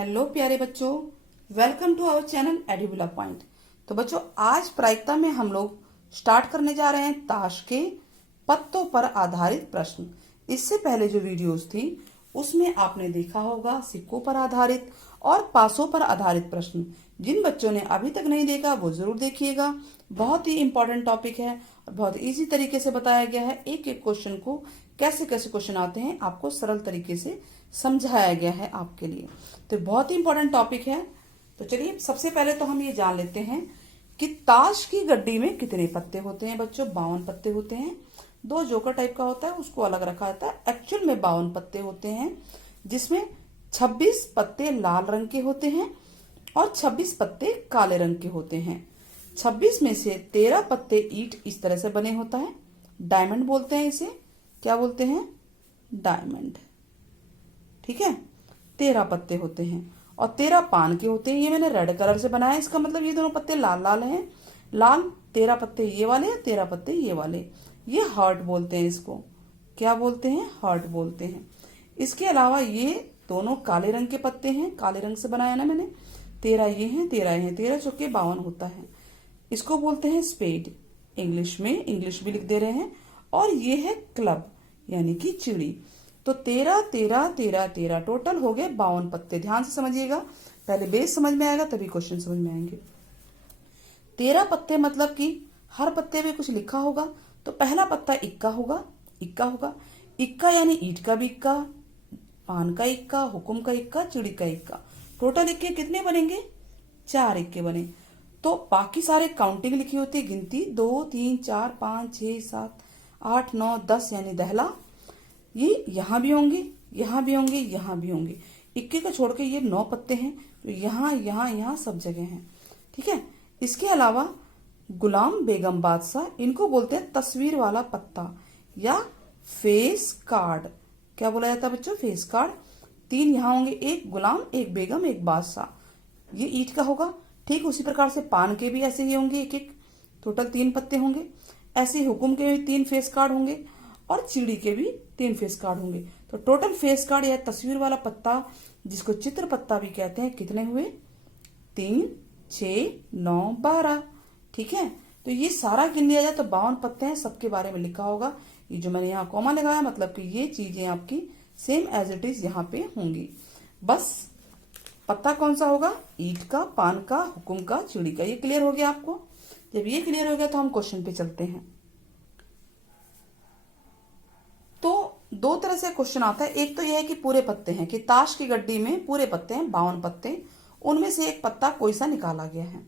Hello प्यारे बच्चों, welcome to our channel एडिबुला पॉइंट। तो बच्चों, आज प्रायिकता में हम लोग स्टार्ट करने जा रहे हैं ताश के पत्तों पर आधारित प्रश्न। इससे पहले जो वीडियोस थी उसमें आपने देखा होगा सिक्कों पर आधारित और पासों पर आधारित प्रश्न। जिन बच्चों ने अभी तक नहीं देखा वो जरूर देखिएगा। बहुत ही इंपॉर्टेंट टॉपिक है और बहुत इजी तरीके से बताया गया है। एक एक क्वेश्चन को कैसे कैसे क्वेश्चन आते हैं आपको सरल तरीके से समझाया गया है आपके लिए। तो बहुत ही इंपॉर्टेंट टॉपिक है। तो चलिए सबसे पहले तो हम ये जान लेते हैं कि ताश की गड्डी में कितने पत्ते होते हैं। बच्चों 52 पत्ते होते हैं। दो जोकर टाइप का होता है उसको अलग रखा जाता है। एक्चुअल में 52 पत्ते होते हैं, जिसमें 26 पत्ते लाल रंग के होते हैं और 26 पत्ते काले रंग के होते हैं। 26 में से 13 पत्ते ईंट इस तरह से बने होता है, डायमंड बोलते हैं इसे। क्या बोलते हैं? डायमंड। ठीक है, 13 पत्ते होते हैं और 13 पान के होते हैं। ये मैंने रेड कलर से बनाया, इसका मतलब ये दोनों पत्ते लाल लाल हैं। लाल 13 पत्ते ये वाले, 13 पत्ते ये वाले। ये हार्ट बोलते हैं इसको। क्या बोलते हैं? हार्ट बोलते हैं। इसके अलावा ये दोनों काले रंग के पत्ते हैं, काले रंग से बनाया ना मैंने। 13 ये हैं, 13 ये हैं, 13 चौके 52 होता है। इसको बोलते हैं स्पेड, इंग्लिश में, इंग्लिश भी लिख दे रहे हैं। और ये है क्लब यानी कि चिड़ी। तो 13 13 13 13 टोटल हो गए 52 पत्ते। ध्यान से समझिएगा, पहले बेस समझ में आएगा तभी क्वेश्चन समझ में आएंगे। 13 पत्ते मतलब कि हर पत्ते में कुछ लिखा होगा। तो पहला पत्ता इक्का होगा, इक्का होगा। इक्का यानी ईंट का भी इक्का, पान का इक्का, हुकुम का इक्का, चिड़ी का इक्का। टोटल इक्के कितने बनेंगे? 4 इक्के बने। तो बाकी सारे काउंटिंग लिखी होती है, गिनती 2 3 4 5 6 7 8 9 10 यानी दहला। ये यहाँ भी होंगे, यहाँ भी होंगे, यहाँ भी होंगे। इक्के को छोड़ के ये 9 पत्ते हैं, तो यहाँ यहाँ यहाँ सब जगह हैं। ठीक है। इसके अलावा गुलाम बेगम बादशाह, इनको बोलते हैं तस्वीर वाला पत्ता या फेस कार्ड। क्या बोला जाता है बच्चों? Face card. 3 यहाँ होंगे, एक गुलाम, एक बेगम, एक बादशाह। ये ईंट का होगा। ठीक उसी प्रकार से पान के भी ऐसे ही होंगे, एक एक, टोटल 3 पत्ते होंगे। ऐसे हुकुम के भी 3 फेस कार्ड होंगे और चिड़ी के भी 3 फेस कार्ड होंगे। तो टोटल फेस कार्ड या तस्वीर वाला पत्ता, जिसको चित्र पत्ता भी कहते हैं, कितने हुए? 3 6 9 12। ठीक है। तो ये सारा गिन लिया जाए तो 52 पत्ते हैं, सबके बारे में लिखा होगा। ये जो मैंने यहाँ कॉमा लगाया मतलब कि ये चीजें आपकी सेम एज इट इज यहाँ पे होंगी। बस पत्ता कौन सा होगा? ईंट का, पान का, हुकुम का, चिड़ी का। ये क्लियर हो गया आपको? जब ये क्लियर हो गया तो हम क्वेश्चन पे चलते हैं। तो 2 तरह से क्वेश्चन आता है। एक तो यह है कि पूरे पत्ते हैं, कि ताश की गड्डी में पूरे पत्ते हैं, 52 पत्ते, उनमें से एक पत्ता कोई सा निकाला गया है।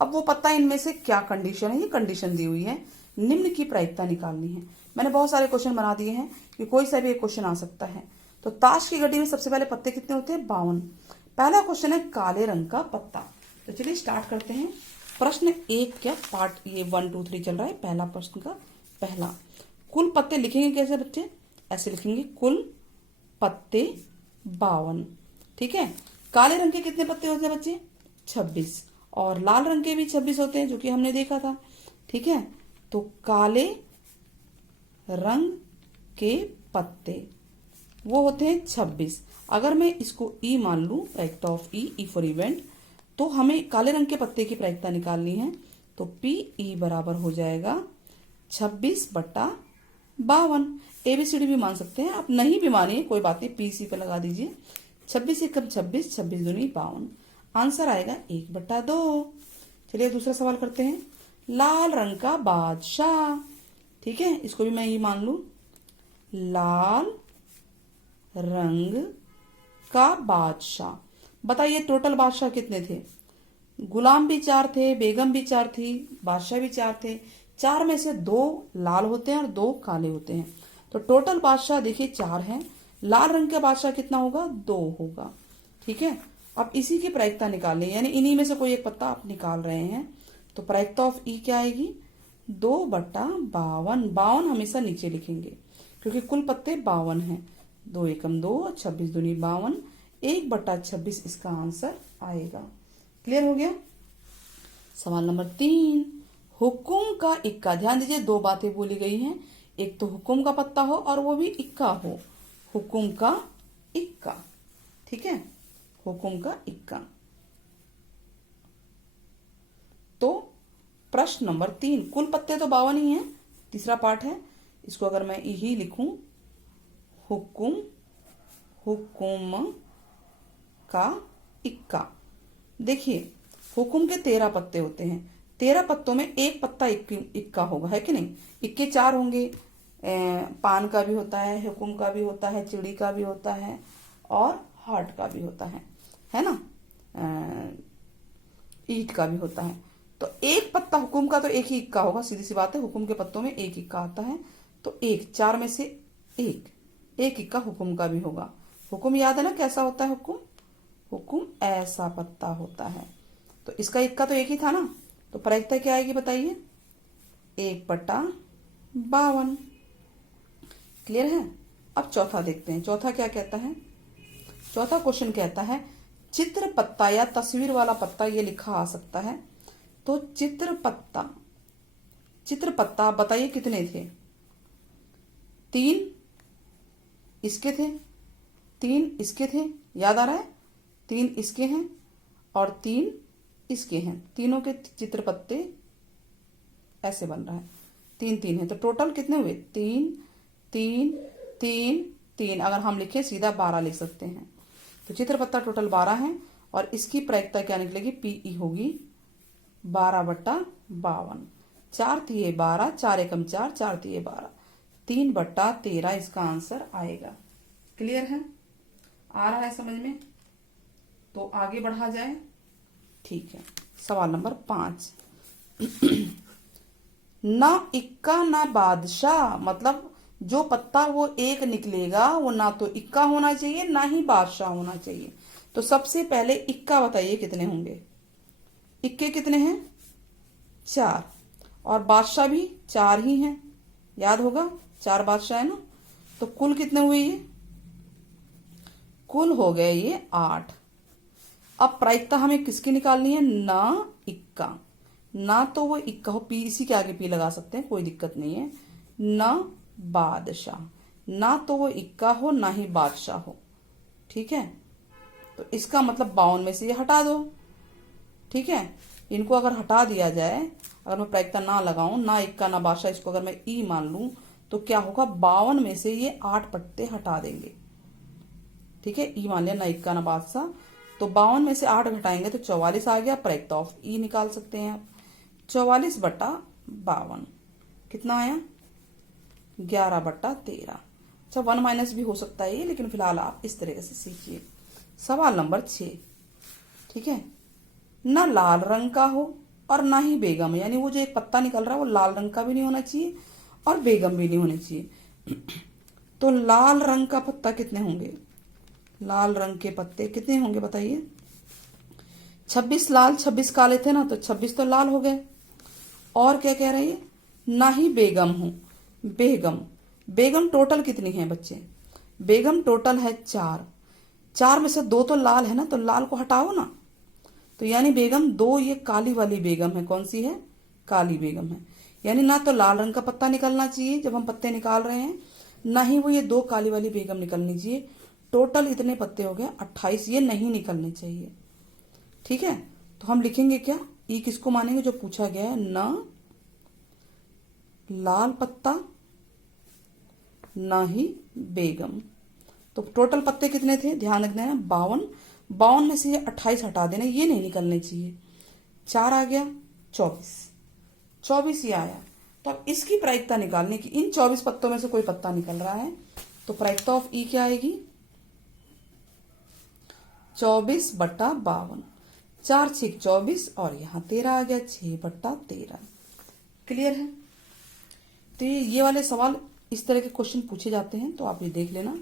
अब वो पत्ता इनमें से क्या कंडीशन है, ये कंडीशन दी हुई है, निम्न की प्रायिकता निकालनी है। मैंने बहुत सारे क्वेश्चन बना दिए हैं कि कोई सा भी एक क्वेश्चन आ सकता है। तो ताश की गड्डी में सबसे पहले पत्ते कितने होते हैं? 52। पहला क्वेश्चन है काले रंग का पत्ता। तो चलिए स्टार्ट करते हैं। प्रश्न 1 क्या पार्ट, ये 1 2 3 चल रहा है। पहला प्रश्न का पहला, कुल पत्ते लिखेंगे कैसे बच्चे? ऐसे लिखेंगे, कुल पत्ते 52। ठीक है। काले रंग के कितने पत्ते होते हैं बच्चे? 26। और लाल रंग के भी 26 होते हैं, जो कि हमने देखा था। ठीक है। तो काले रंग के पत्ते वो होते हैं 26। अगर मैं इसको ई मान लूं, प्रायिकता ऑफ ई फॉर इवेंट, तो हमें काले रंग के पत्ते की प्रायिकता निकालनी है। तो पी ई बराबर हो जाएगा 26/52। एबीसीडी भी मान सकते हैं आप, नहीं भी मानिए कोई बात नहीं, पीसी पे लगा दीजिए। 26 एकम 26, 26 दूनी 52। आंसर आएगा 1/2। चलिए दूसरा सवाल करते हैं। लाल रंग का बादशाह। ठीक है, इसको भी मैं ये मान लू, लाल रंग का बादशाह। बताइए टोटल बादशाह कितने थे? गुलाम भी 4 थे, बेगम भी 4 थी, बादशाह भी 4 थे। 4 में से 2 लाल होते हैं और 2 काले होते हैं। तो टोटल बादशाह देखिए 4 हैं। लाल रंग का बादशाह कितना होगा? 2 होगा। ठीक है। अब इसी की प्रायिकता निकालनी है, यानी इन्हीं में से कोई एक पत्ता आप निकाल रहे हैं। तो प्रायिकता ऑफ ई क्या आएगी? 2/52। 52 हमेशा नीचे लिखेंगे क्योंकि कुल पत्ते 52 हैं। 2 एकम 2, 26 दूनी 52, 1/26 इसका आंसर आएगा। क्लियर हो गया? सवाल नंबर 3, हुकुम का इक्का। ध्यान दीजिए 2 बातें बोली गई हैं। एक तो हुकुम का पत्ता हो और वो भी इक्का हो, हुकुम का इक्का। ठीक है। हुकुम का इक्का। तो प्रश्न नंबर 3, कुल पत्ते तो 52 ही हैं, तीसरा पार्ट है। इसको अगर मैं यही लिखूं, हुकुम हुकुम का इक्का। देखिए, हुकुम के 13 पत्ते होते हैं, 13 पत्तों में एक पत्ता इक्का होगा, है कि नहीं। इक्के 4 होंगे, पान का भी होता है, हुकुम का भी होता है, चिड़ी का भी होता है और हार्ट का भी होता है ना, ईट का भी होता है। तो एक पत्ता हुकुम का तो एक ही इक्का होगा, सीधी सी बात है, हुकुम के पत्तों में एक इक्का आता है। तो एक, 4 में से एक इक्का हुकुम का भी होगा। हुकुम याद है ना कैसा होता है हुकुम? हुकुम ऐसा पत्ता होता है। तो इसका इक्का तो एक ही था ना, तो प्रायिकता क्या आएगी बताइए? 1/52। क्लियर है? अब चौथा देखते हैं, चौथा क्या कहता है। चौथा क्वेश्चन कहता है चित्र पत्ता या तस्वीर वाला पत्ता, ये लिखा आ सकता है। तो चित्र पत्ता बताइए कितने थे? 3 इसके थे, 3 इसके थे, याद आ रहा है? 3 इसके हैं और 3 इसके हैं, तीनों के चित्र पत्ते ऐसे बन रहा है, 3 3 है। तो टोटल कितने हुए? 3 3 3 3। अगर हम लिखें सीधा 12 लिख सकते हैं। तो चित्र पत्ता टोटल 12 है और इसकी प्रायिकता क्या निकलेगी? पीई होगी 12/52। 4 तिये 12, 4 एकम 4, 4 तिये 12, 3/13 इसका आंसर आएगा। क्लियर है? आ रहा है समझ में? तो आगे बढ़ा जाए। ठीक है, सवाल नंबर 5। ना इक्का ना बादशाह, मतलब जो पत्ता वो एक निकलेगा वो ना तो इक्का होना चाहिए ना ही बादशाह होना चाहिए। तो सबसे पहले इक्का बताइए कितने होंगे? इक्के कितने हैं? 4। और बादशाह भी 4 ही हैं, याद होगा 4 बादशाह है ना। तो कुल कितने हुए ये? कुल हो गए ये 8। अब प्रायिकता हमें किसकी निकालनी है? ना इक्का, ना तो वो इक्का हो, पी इसी के आगे पी लगा सकते हैं, कोई दिक्कत नहीं है। ना बादशाह, ना तो वो इक्का हो ना ही बादशाह हो, ठीक है। तो इसका मतलब 52 में से ये हटा दो, ठीक है। इनको अगर हटा दिया जाए, अगर मैं प्रायिकता ना लगाऊं, ना इक्का ना बादशाह, इसको अगर मैं ई मान लूं, तो क्या होगा? 52 में से ये 8 पत्ते हटा देंगे, ठीक है। ई मान लिया, ना इक्का ना बादशाह। तो 52 में से 8 घटाएंगे तो 44 आ गया। प्रायिकता ऑफ ई निकाल सकते हैं आप। 44/52 कितना आया? 11/13। अच्छा, 1 माइनस भी हो सकता है ये, लेकिन फिलहाल आप इस तरीके से सीखिए। सवाल नंबर 6, ठीक है। ना लाल रंग का हो और ना ही बेगम, यानी वो जो एक पत्ता निकल रहा है वो लाल रंग का भी नहीं होना चाहिए और बेगम भी नहीं होनी चाहिए। तो लाल रंग का पत्ता कितने होंगे? लाल रंग के पत्ते कितने होंगे बताइए? 26 लाल 26 काले थे ना, तो 26 तो लाल हो गए। और क्या कह रही है? ना ही बेगम हो। बेगम टोटल कितनी है बच्चे? बेगम टोटल है 4। 4 में से 2 तो लाल है ना, तो लाल को हटाओ ना। तो यानी बेगम 2 ये काली वाली बेगम है। कौन सी है? काली बेगम है। यानी ना तो लाल रंग का पत्ता निकलना चाहिए जब हम पत्ते निकाल रहे हैं, ना ही वो ये 2 काली वाली बेगम निकलनी चाहिए। टोटल इतने पत्ते हो गए 28, ये नहीं निकलने चाहिए, ठीक है। तो हम लिखेंगे क्या? ई किसको मानेंगे? जो पूछा गया है, ना लाल पत्ता ना ही बेगम। तो टोटल पत्ते कितने थे? ध्यान रखना है 52। 52 में से ये 28 हटा देना, ये नहीं निकलने चाहिए। 4 आ गया, 24 ये आया। तो अब इसकी प्रायिकता निकालने की, इन 24 पत्तों में से कोई पत्ता निकल रहा है, तो प्रायिकता ऑफ ई क्या आएगी? 24/52। 4 6 24 और यहाँ 13 आ गया, 6/13। क्लियर है? तो ये वाले सवाल इस तरह के क्वेश्चन पूछे जाते हैं, तो आप ये देख लेना।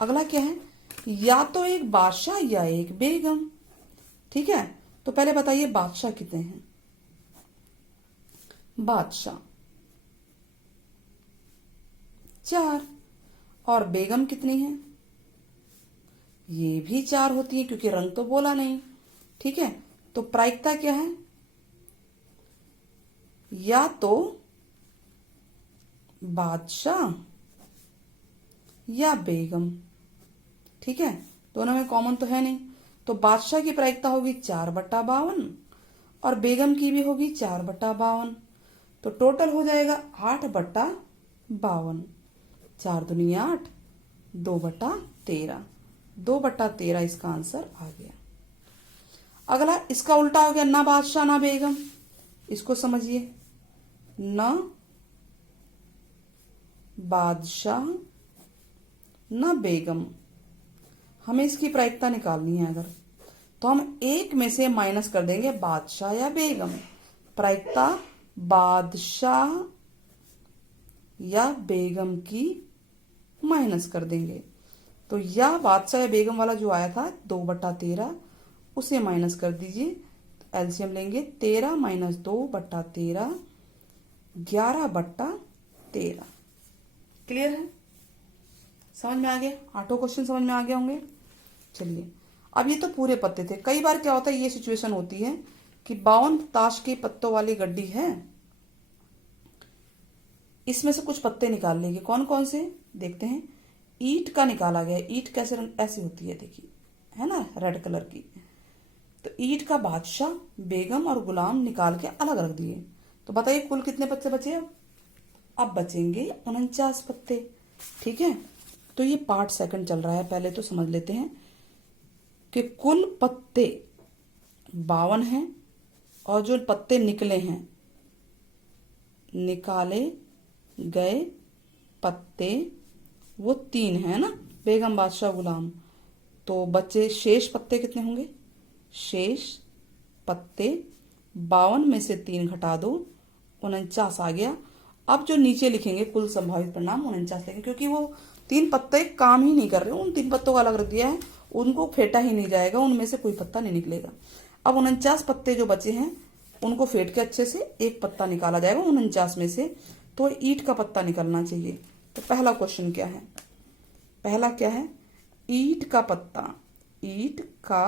अगला क्या है? या तो एक बादशाह या एक बेगम, ठीक है। तो पहले बताइए बादशाह कितने हैं? बादशाह 4। और बेगम कितनी है? ये भी 4 होती है, क्योंकि रंग तो बोला नहीं, ठीक है। तो प्रायिकता क्या है? या तो बादशाह या बेगम, ठीक है। दोनों में कॉमन तो है नहीं, तो बादशाह की प्रायिकता होगी 4/52 और बेगम की भी होगी 4/52। तो टोटल हो जाएगा 8/52। 4 दूनी 8, 2/13। 2/13 इसका आंसर आ गया। अगला इसका उल्टा हो गया, ना बादशाह ना बेगम। इसको समझिए, न बादशाह न बेगम। हमें इसकी प्रायिकता निकालनी है अगर, तो हम एक में से माइनस कर देंगे बादशाह या बेगम। प्रायिकता बादशाह या बेगम की माइनस कर देंगे। तो या बादशाह या बेगम वाला जो आया था 2/13, उसे माइनस कर दीजिए। एलसीएम लेंगे, 13 माइनस 2/13, 11/13। क्लियर है? समझ में आ गया? 8 क्वेश्चन समझ में आ गए होंगे। चलिए, अब ये तो पूरे पत्ते थे। कई बार क्या होता है, ये सिचुएशन होती है कि 52 ताश के पत्तों वाली गड्डी है, इसमें से कुछ पत्ते निकाल लेंगे। कौन कौन से देखते हैं। ईंट का निकाला गया। ईंट कैसे ऐसी होती है, देखिए, है ना, रेड कलर की। तो ईंट का बादशाह, बेगम और गुलाम निकाल के अलग रख दिए। तो बताइए कुल कितने पत्ते बचे। अब बचेंगे 49 पत्ते। ठीक है, तो ये पार्ट सेकंड चल रहा है। पहले तो समझ लेते हैं कि कुल पत्ते 52 हैं और जो पत्ते निकले हैं, निकाले गए पत्ते वो 3 है ना, बेगम बादशाह गुलाम। तो बचे शेष पत्ते कितने होंगे। शेष पत्ते 52 में से 3 घटा दो, 49 आ गया। अब जो नीचे लिखेंगे कुल संभावित परिणाम 49 लिखेंगे, क्योंकि वो 3 पत्ते काम ही नहीं कर रहे, उन 3 पत्तों का अलग रख दिया है, उनको फेंटा ही नहीं जाएगा, उनमें से कोई पत्ता नहीं निकलेगा। अब 49 पत्ते जो बचे हैं उनको फेंट के अच्छे से एक पत्ता निकाला जाएगा 49 में से। तो ईंट का पत्ता निकलना चाहिए। तो पहला क्वेश्चन क्या है, पहला क्या है, ईंट का पत्ता। ईंट का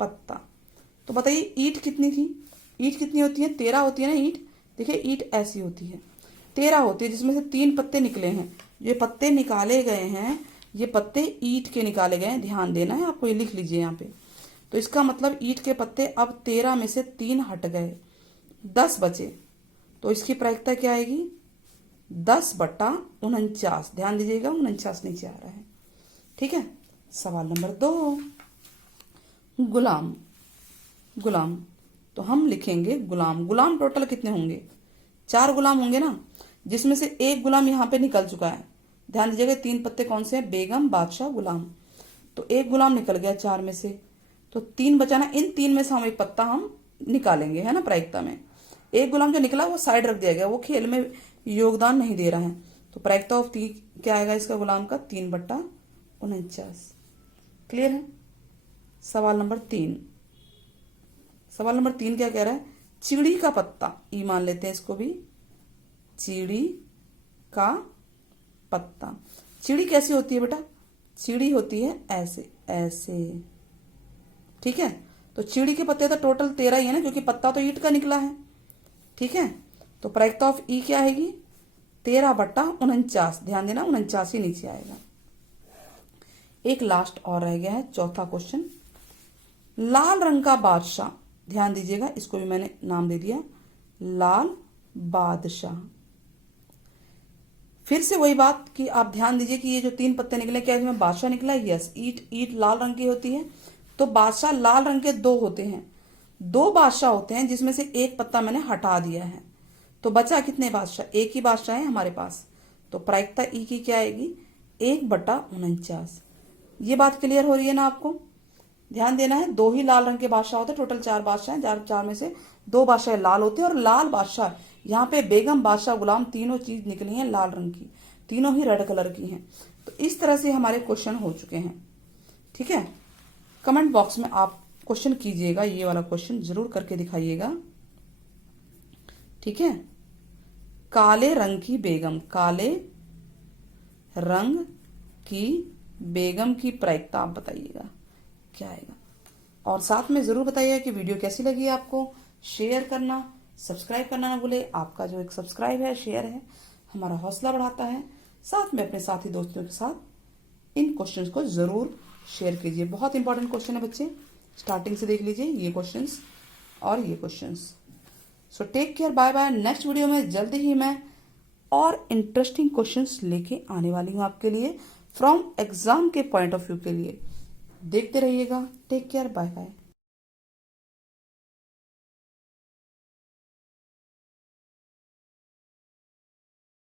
पत्ता। तो बताइए ईंट कितनी थी। ईंट कितनी होती है, 13 होती है ना ईंट। देखिए ईंट ऐसी होती है, 13 होती है, जिसमें से 3 पत्ते निकले हैं। ये पत्ते निकाले गए हैं, ये पत्ते ईंट के निकाले गए हैं। ध्यान देना है आपको, ये लिख लीजिए यहाँ पे। तो इसका मतलब ईंट के पत्ते अब 13 में से 3 हट गए, 10 बचे। तो इसकी प्रायिकता क्या आएगी, 10/49। ध्यान दीजिएगा 49 नीचे आ रहा है। ठीक है। सवाल नंबर 2, गुलाम। गुलाम, तो हम लिखेंगे गुलाम। गुलाम टोटल कितने होंगे, 4 गुलाम होंगे ना, जिसमें से एक गुलाम यहाँ पे निकल चुका है। ध्यान दीजिएगा 3 पत्ते कौन से हैं, बेगम बादशाह गुलाम। तो एक गुलाम निकल गया 4 में से, तो 3 बचाना। इन 3 में से हम एक पत्ता हम निकालेंगे, है ना, प्रायिकता में। एक गुलाम जो निकला वो साइड रख दिया गया, वो खेल में योगदान नहीं दे रहा है। तो प्रायिकता ऑफ 3 क्या आएगा इसका, गुलाम का 3/49। क्लियर है। सवाल नंबर 3। सवाल नंबर 3 क्या कह रहा है, चिड़ी का पत्ता। ई मान लेते हैं इसको भी, चिड़ी का पत्ता। चिड़ी कैसी होती है बेटा, चिड़ी होती है ऐसे ऐसे। ठीक है, तो चिड़ी के पत्ते तो टोटल 13 ही है ना, क्योंकि पत्ता तो ईंट का निकला है। ठीक है, तो प्रायिकता ऑफ ई क्या आएगी, 13/49। ध्यान देना 49 ही नीचे आएगा। एक लास्ट और रह गया है, चौथा क्वेश्चन। लाल रंग का बादशाह। ध्यान दीजिएगा, इसको भी मैंने नाम दे दिया लाल बादशाह। फिर से वही बात कि आप ध्यान दीजिए कि ये जो 3 पत्ते निकले, क्या इसमें बादशाह निकला है, यस। ईंट लाल रंग की होती है, तो बादशाह लाल रंग के 2 होते हैं। 2 बादशाह होते हैं, जिसमें से एक पत्ता मैंने हटा दिया है। तो बचा कितने बादशाह, एक ही बादशाह है हमारे पास। तो प्रायिकता ई की क्या आएगी, 1/49। ये बात क्लियर हो रही है ना आपको। ध्यान देना है, 2 ही लाल रंग के बादशाह होते हैं, टोटल 4 बादशाह हैं। 4 में से 2 बादशाह लाल होते हैं, और लाल बादशाह यहाँ पे बेगम बादशाह गुलाम तीनों चीज निकली हैं लाल रंग की, तीनों ही रेड कलर की हैं। तो इस तरह से हमारे क्वेश्चन हो चुके हैं। ठीक है, कमेंट बॉक्स में आप क्वेश्चन कीजिएगा, ये वाला क्वेश्चन जरूर करके दिखाइएगा। ठीक है, काले रंग की बेगम। काले रंग की बेगम की प्रायिकता आप बताइएगा क्या आएगा, और साथ में जरूर बताइएगा कि वीडियो कैसी लगी आपको। शेयर करना, सब्सक्राइब करना ना भूले। आपका जो एक सब्सक्राइब है, शेयर है, हमारा हौसला बढ़ाता है। साथ में अपने साथी दोस्तों के साथ इन क्वेश्चंस को जरूर शेयर कीजिए। बहुत इंपॉर्टेंट क्वेश्चन है बच्चे, स्टार्टिंग से देख लीजिए ये क्वेश्चंस और ये questions. So take care, bye bye. Next video में जल्दी ही मैं और इंटरेस्टिंग क्वेश्चंस लेके आने वाली हूँ आपके लिए फ्रॉम एग्जाम के पॉइंट ऑफ व्यू के लिए। देखते रहिएगा। Take care, bye bye.